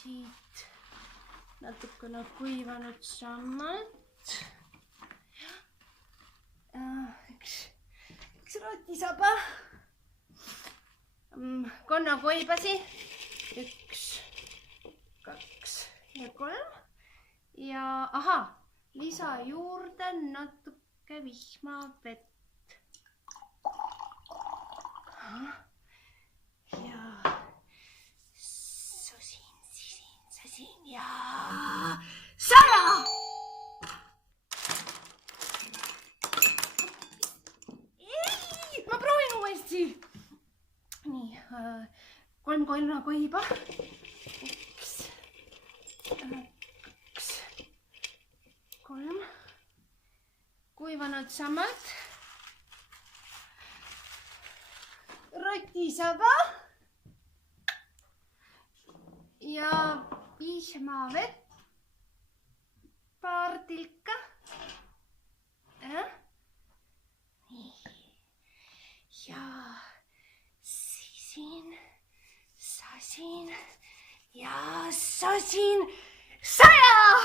siit natukene kuivanud sammalt. Üks rotisaba. Konnakoibasi. 1, 2 ja 3. Ja lisa juurde natuke vihmavett. Ja sosin ja saja! Ei, ma proovin uuesti. Nii, 3 konnakoiba. 1, 2, 3. Kuivanud sammalt. Rotisaba. Ja vihmavett. Paar tilka. Ja sisin, sasin ja sosin saja!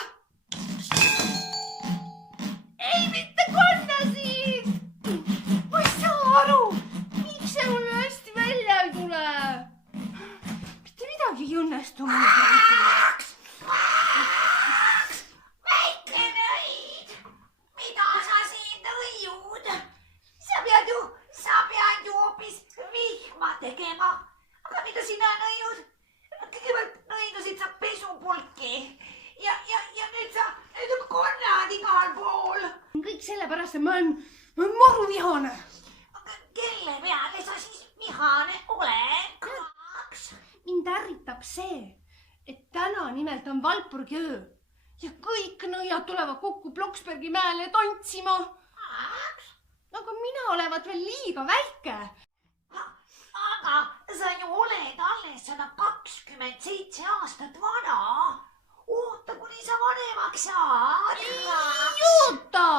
Ei mitte konnasid! Ma ei saa aru, miks see mulle hästi välja ei tule. Mitte midagi ei õnnestu. Väike nõid! Mida sa siin nõiud? Sa pead ju hoopis vihma tegema. Aga mida sina nõiud? Kõigepealt nõidusid sa pesupulki. Ja nüüd on konnad igal pool. Kõik sellepärast, et ma olen maru vihane. Aga kelle peale sa siis vihane oled? Mind ärritab see, et täna nimelt on Valpurgi öö ja kõik nõiad tulevad kokku Bloksbergi mäele tantsima. Aga mina olevat veel liiga väike. Aga sa ju oled alles 127 aastat vana. Oota, kuni sa vanemaks saad. Ei oota!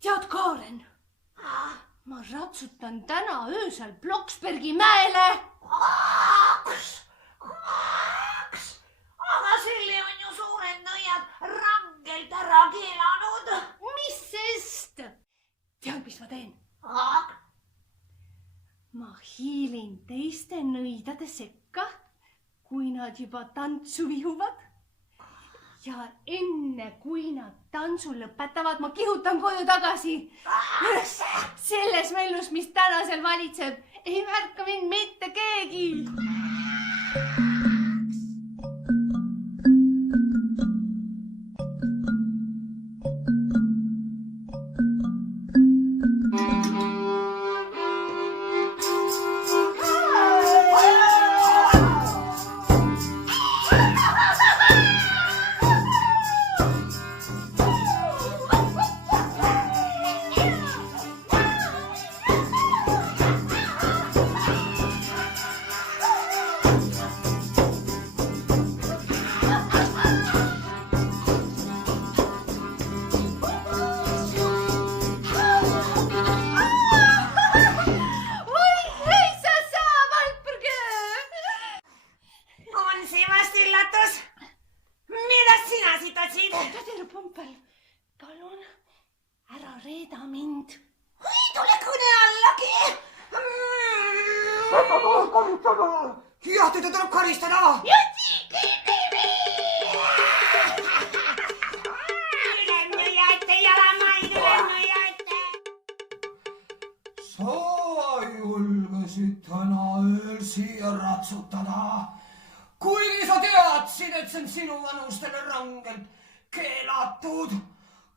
Tead, Kaaren, ma ratsutan täna öösel Bloksbergi mäele. 2! Aga selle on ju suured nõiad rangelt ära keelanud. Mis sest? Tead, mis ma teen? Ma hiilin teiste nõidade sekka, kui nad juba tantsu vihuvad. Ja enne, kui nad tantsu lõpetavad, ma kihutan koju tagasi. Selles mällus, mis tänasel valitseb, ei märka mind mitte keegi. Palun, ära reeda mind. Ei tule kõne allagi. Jah, teda tuleb karistada. Ülemnõia ette, jalamaid ülemnõia ette. Sa julgesid täna ööl siia ratsutada. Kuigi sa teadsid, et see on sinu vanustele rangelt keelatud.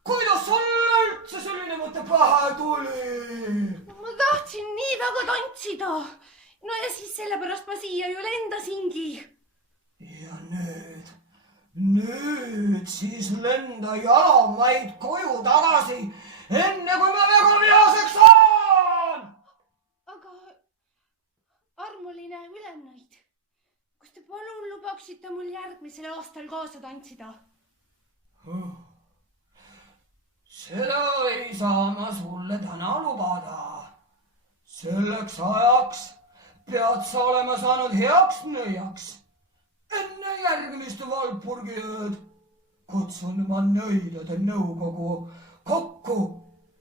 Kuidas sulle üldse selline mõte pähe tuli? Ma tahtsin nii väga tantsida. No ja siis sellepärast ma siia ju lendasingi. Ja nüüd siis lenda jalamaid koju tagasi, enne kui ma väga vihaseks saan. Aga armuline ülemnõid, kas te palun lubaksite mul järgmisel aastal kaasa tantsida? Seda ei saa ma sulle täna lubada. Selleks ajaks pead sa olema saanud heaks nõiaks. enne järgmist Valpurgiööd kutsun ma nõidade nõukogu kokku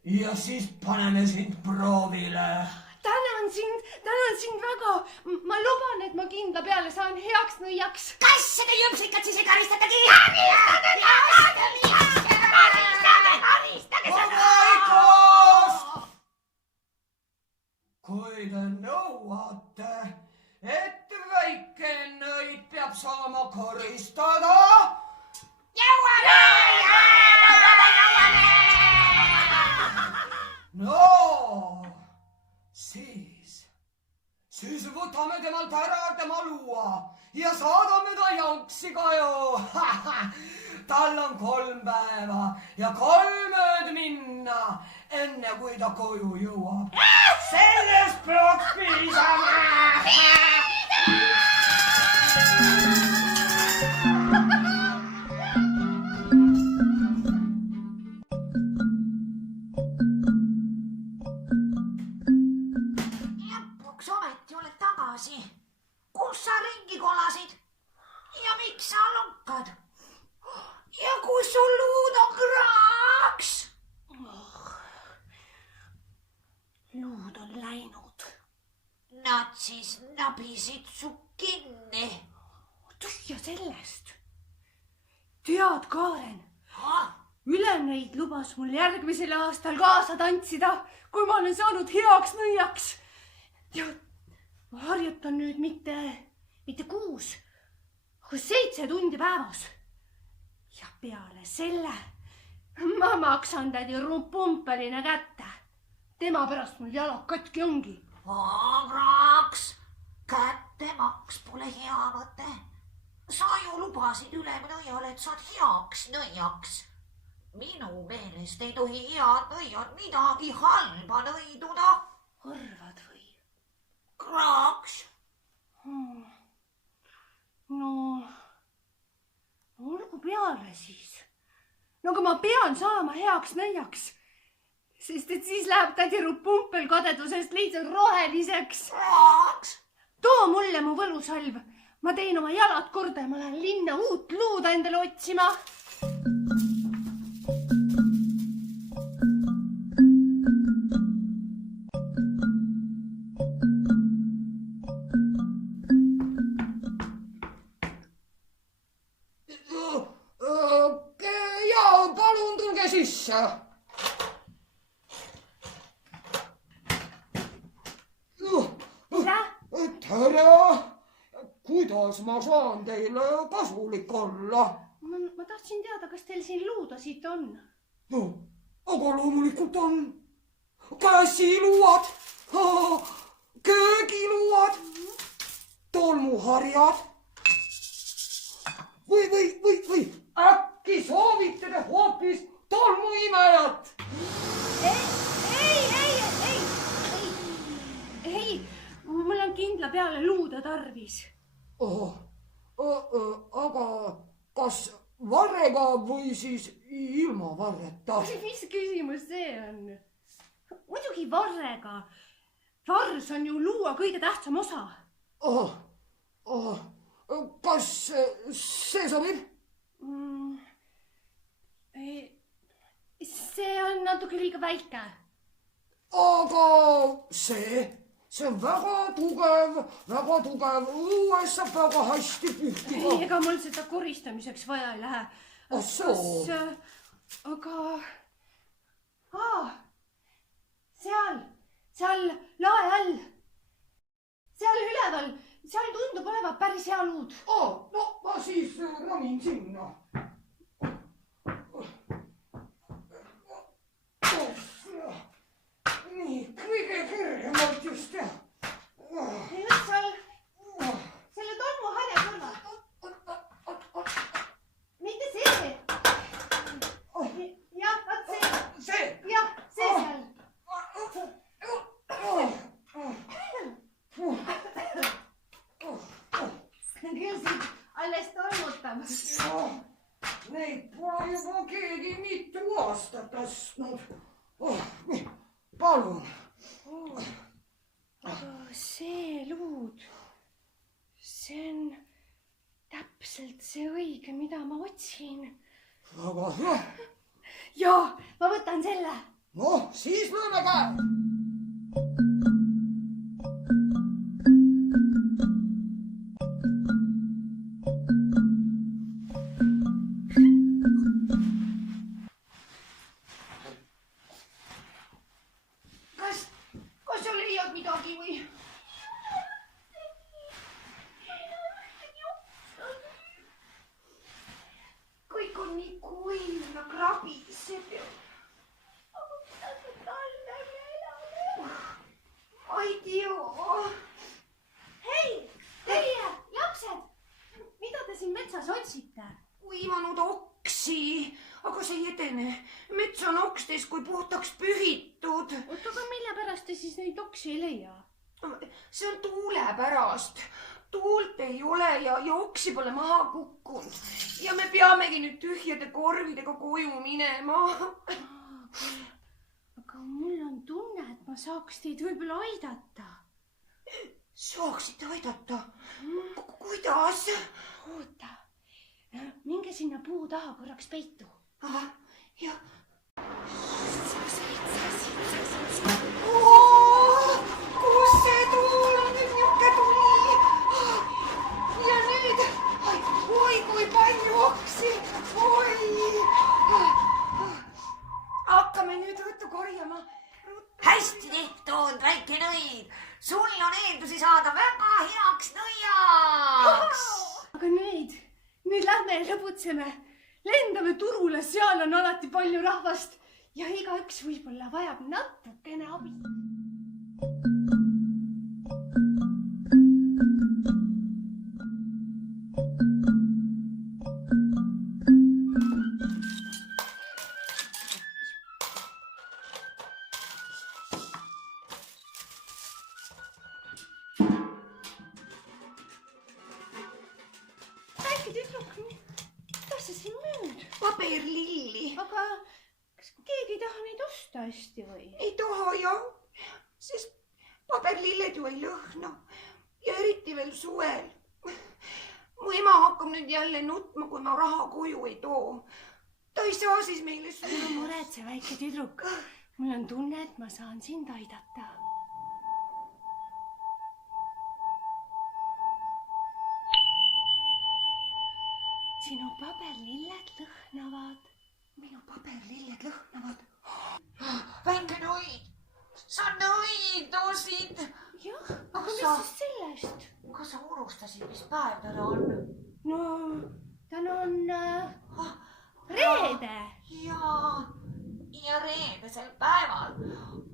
ja siis paneme sind proovile. tänan sind väga. Ma luban, et ma kindla peale saan heaks nõiaks. Kas seda jõmpsikat siis ei karistatagi? Karistage seda! Kui te nõuate, et väike nõid peab saama karistada, no siis võtame temalt ära tema luua ja saadame ta janksi koju. Tal on 3 päeva ja 3 ööd minna, enne kui ta koju jõuab. Sellest peaks piisama. Lõpuks ometi oled tagasi. Kus sa ringi kolasid? Ja miks sa lonkad? Ja kus sul luud on kraaks? Luud on läinud. Nad siis nabisid su kinni. Tühja sellest. Tead, Kaaren, ülemnõid lubas mul järgmisel aastal kaasa tantsida, kui ma olen saanud heaks nõiaks. Tead, ma harjutan nüüd mitte 6, aga 7 tundi päevas. Ja peale selle ma maksan tädi Rumpumpeline kätte. Tema pärast mul jalad katki ongi. Kraaks, kättemaks pole hea mõte. Sa ju lubasid ülemnõiale, et saad heaks nõiaks. Minu meelest ei tohi head nõiad midagi halba nõiduda. Arvad või? Kraaks. No, olgu peale siis. No aga ma pean saama heaks nõiaks, sest et siis läheb tädi Rupumpel kadedusest lihtsalt roheliseks. Kraaks. Too mulle mu võlusalv. Ma tein oma jalad korda ja ma lähen linna uut luuda endale otsima. Ja palun tulge sisse. Tere! Kuidas ma saan teile kasulik olla? Ma tahtsin teada, kas teil siin luudasid on? No, aga loomulikult on. Käsiluuad, köögiluuad, tolmuharjad. Või äkki soovite te hoopis tolmuimejat? Ei, mul on kindla peale luuda tarvis. Aga kas varrega või siis ilma varreta? Mis küsimus see on? Muidugi varrega. Varrs on ju luua kõige tähtsam osa. Kas see sobib? See on natuke liiga väike. Aga see on väga tugev, õues saab väga hästi pühtida. Ega mul seda koristamiseks vaja ei lähe. Aga seal lae all, seal üleval, seal tundub olevat päris hea luud. No ma siis ramin sinna. Nii, kõige kõrgemalt just jah. Just seal, selle tolmuharja kõrval. Mitte see. Jah, vaat see. See? Jah, see seal. Küll siin alles tolmutab. Neid pole juba keegi mitu aastat tõstnud. Palun. See luud, see on täpselt see õige, mida ma otsin. Väga hea. Jaa, ma võtan selle. Noh, siis lööme käed. Kas sa leiad midagi või? Kõik on nii kuiv ja krabiseb ja... Ma ei tea. Hei, teie lapsed, mida te siin metsas otsite? Kuivanud oksi, aga see ei edene. Mets on okstes kui puhtaks pühitud. Oota, aga mille pärast te siis neid oksi ei leia? See on tuule pärast. Tuult ei ole ja oksi pole maha kukkunud. Ja me peamegi nüüd tühjade korvidega koju minema. Aga mul on tunne, et ma saaks teid võib-olla aidata. Saaksid aidata? Kuidas? Oota, minge sinna puu taha korraks peitu. Jah. Kus see tuul on nüüd niuke tuli? Ja nüüd, oi kui palju oksi, oi. Hakkame nüüd ruttu korjama. Hästi tehtud, väike nõid. Sul on eeldusi saada väga heaks nõiaks. Aga nüüd lähme ja lõbutseme. Lendame turule, seal on alati palju rahvast ja igaüks võib-olla vajab natukene abi. Väike tüdruk, mida sa siin müüd? Paberlilli. Aga kas keegi ei taha neid osta hästi või? Ei taha jah, sest paberlilled ju ei lõhna ja eriti veel suvel. Mu ema hakkab nüüd jälle nutma, kui ma raha koju ei too. Ta ei saa siis meile Ära süüa. muretse, väike tüdruk. Mul on tunne, et ma saan sind aidata. Sinu paberlilled lõhnavad. Minu paberlilled lõhnavad. Väike nõid, sa nõidusid. Jah, aga mis siis sellest? Kas sa unustasid, mis päev täna on? No, täna on reede. Ja reedesel päeval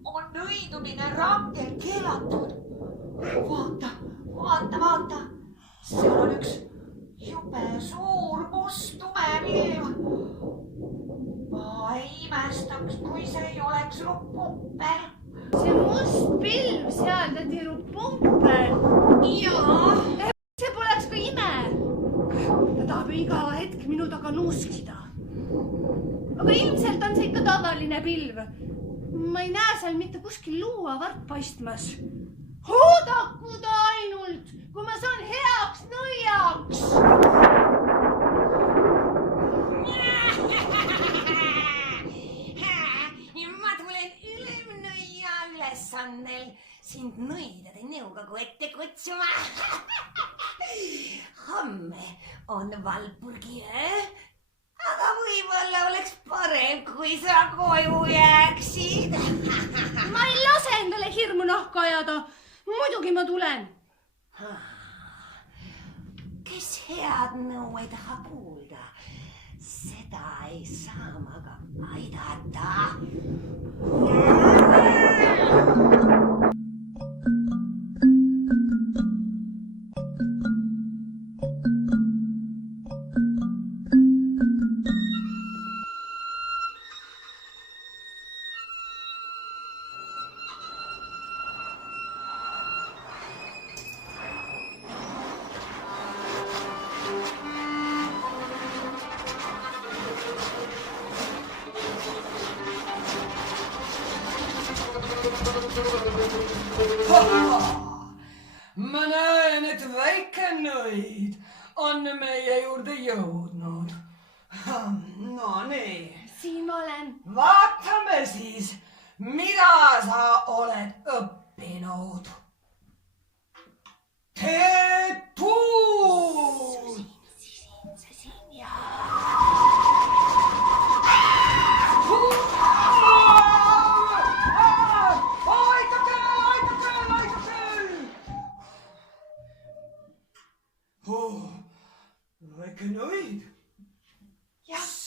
on nõidumine rangelt keelatud. Vaata. Seal on üks jube suur must tumepilv. Ma ei imestaks, kui see ei oleks Rupumpel. See must pilv seal, ta tirub Pumpel. Jaa. See poleks ka ime. Ta tahab iga hetk minu taga nuuskida. Aga ilmselt on see ikka tavaline pilv. Ma ei näe seal mitte kuskil luuavart paistmas. Oodaku ta ainult, kui ma saan heaks nõiaks. Ma tulen ülemnõia ülesandel sind nõidade nõukogu ette kutsuma. Homme on Valpurgiöö, aga võib-olla oleks parem, kui sa koju jääksid. Ma ei lase endale hirmu nahka ajada. Muidugi ma tulen. Kes head nõu ei taha kuulda, seda ei saa ma ka aidata. Ma näen, et väike nõid on meie juurde jõudnud. No nii, siin ma olen. vaatame siis, mida sa oled õppinud. Tee tuud! Väike nõid.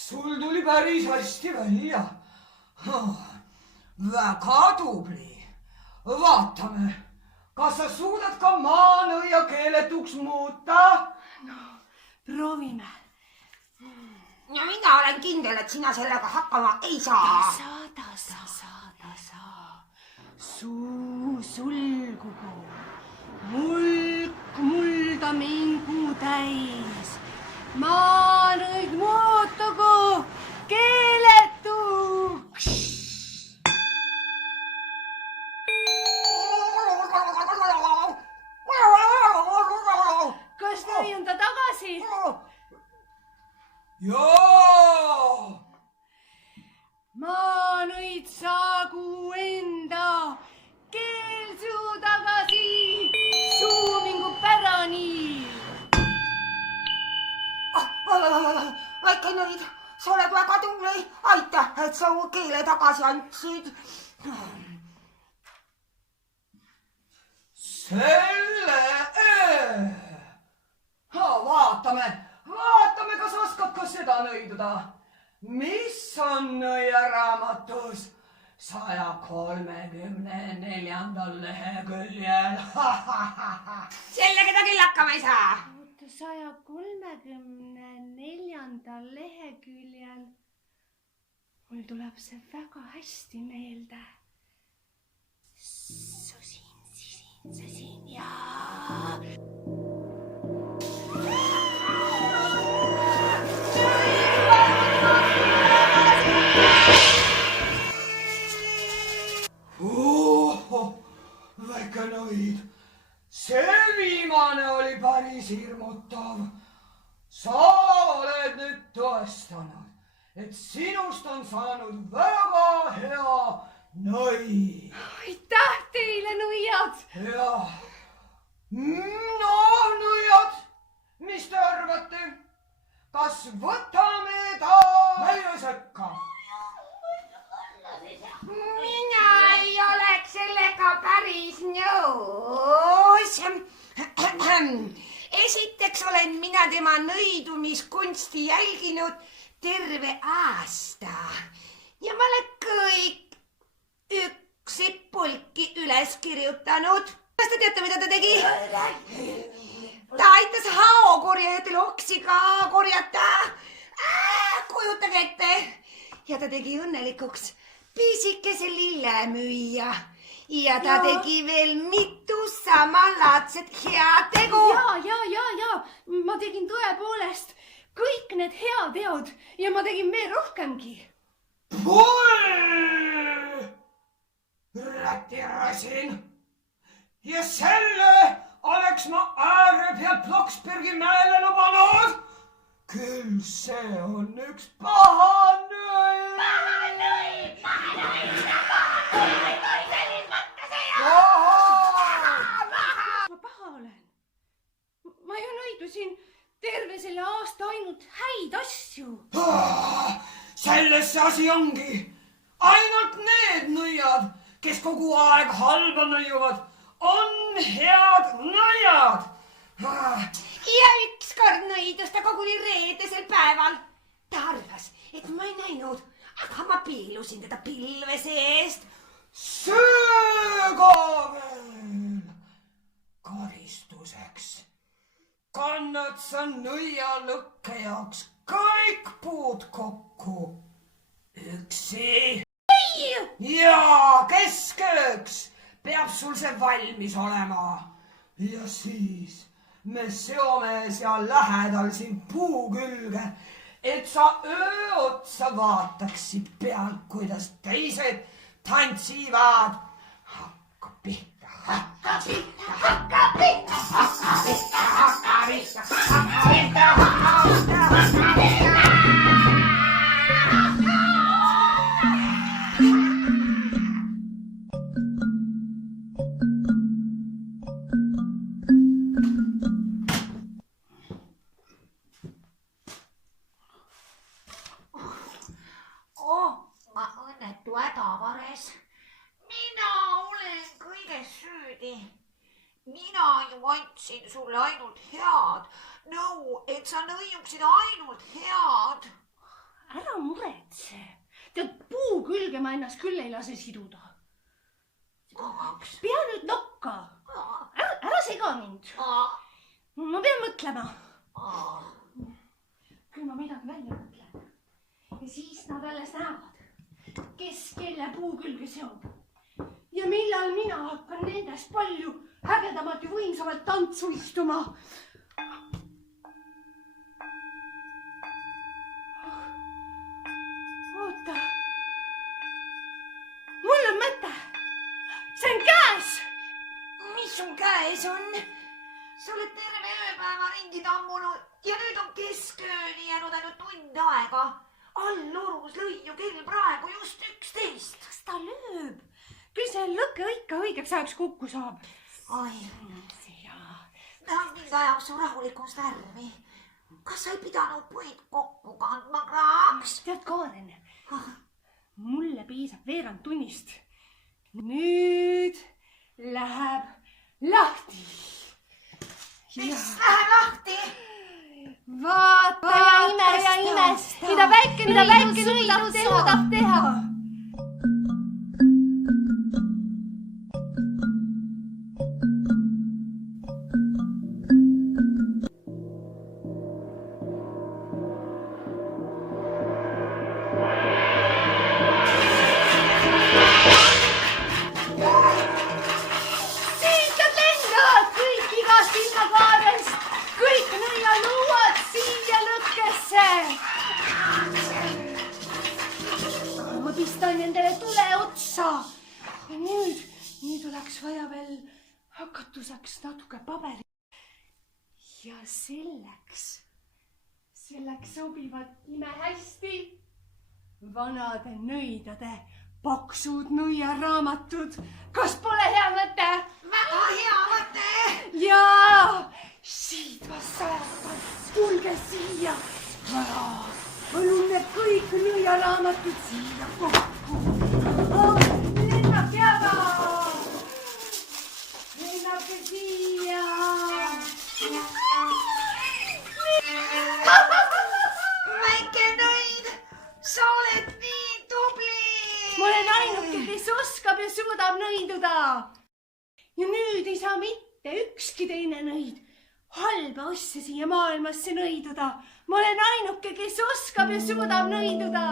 Sul tuli päris hästi välja. Väga tubli. Vaatame, kas sa suudad ka maanõia keeletuks muuta? Proovime. ja mina olen kindel, et sina sellega hakkama ei saa. Saa. Suu sulgugu. Mulk mulda mingu täis. Maanõid muutugu keeletuks. Kas nõi on ta tagasi? Joo! Maanõid saagu enda keel suu tagasi suumingu pärani. Väike nõid, sa oled väga tubli. Aitäh, et sa mu keele tagasi andsid. Selle vaatame, kas oskad ka seda nõiduda. Mis on nõiaraamatus 134. leheküljel? Sellega ta küll hakkama ei saa. 134. leheküljel. Mul tuleb see väga hästi meelde. Sasin ja... Väike nõid, see viimane oli päris hirmutav. Sa oled nüüd tõestanud, et sinust on saanud väga hea nõid. Aitäh teile, nõiad! Jah. No, nõiad, mis te arvate? Kas võtame ta meie sekka? Mina ei oleks sellega päris nõus. Esiteks olen mina tema nõidumiskunsti jälginud terve aasta ja ma olen kõik üksipulki üles kirjutanud. Kas te teate, mida ta tegi? Ta aitas haokorjajatel oksi ka korjata. Kujutage ette. Ja ta tegi õnnelikuks pisikese lillemüüja. Ja ta tegi veel mitu samalaadset heategu. Ja. Ma tegin tõepoolest kõik need head teod ja ma tegin veel rohkemgi. Pull! Rätirasin! Ja selle oleks ma ääre pealt Bloksbergi mäele lubanud. Küll see on üks paha nõi. Ma paha olen. Ma ju nõidusin terve selle aasta ainult häid asju. Selles see asi ongi. Ainult need nõiad, kes kogu aeg halba nõiuvad, on head nõiad. Ja ükskord nõidus ta koguni reedesel päeval. Ta arvas, et ma ei näinud, aga ma piilusin teda pilve seest. Sööga veel karistuseks. Kannad sa nõialõkke jaoks kõik puud kokku üksi. Ja keskööks peab sul see valmis olema. Ja siis me seome seal lähedal siin puu külge, et sa öö otsa vaataksid pealt, kuidas teised tantsivad. Hakka pihta. ju andsin sulle ainult head nõu, et sa nõiuksid ainult head. ära muretse. tead, puu külge ma ennast küll ei lase siduda. pea nüüd nokka. ära sega mind. ma pean mõtlema. küll ma midagi välja mõtlen. ja siis nad alles näevad, kes kelle puu külge seob. ja millal mina hakkan nendest palju ägedamat ja võimsamalt tantsu istuma. oota. mul on mõte. see on käes. mis sul käes on? sa oled terve ööpäeva ringi tammunud ja nüüd on keskööni jäänud ainult tund aega. allurus lõi ju kell praegu just 11. kas ta lööb? küll see lõke ikka õigeks ajaks kokku saab. ai, jaa. mind ajab su rahulikust närvi. kas sa ei pidanud puid kokku kandma, Kraaks? tead, Kaaren, mulle piisab veerand tunnist. nüüd läheb lahti. mis läheb lahti? vaata ja imesta, mida väike nõidu suudab teha. ma pistan nendele tule otsa. ja nüüd oleks vaja veel hakatuseks natuke paberit. ja selleks sobivad imehästi vanade nõidade paksud nõiaraamatud. kas pole hea mõte? väga hea mõte. jaa, siit ma seletan. tulge siia. palun need kõik nõiaraamatud siia kokku. lennake aga. lennake siia. väike nõid, sa oled nii tubli. ma olen ainuke, kes oskab ja suudab nõiduda. ja nüüd ei saa mitte ükski teine nõid halba asja siia maailmasse nõiduda. ma olen ainuke, kes oskab ja suudab nõiduda.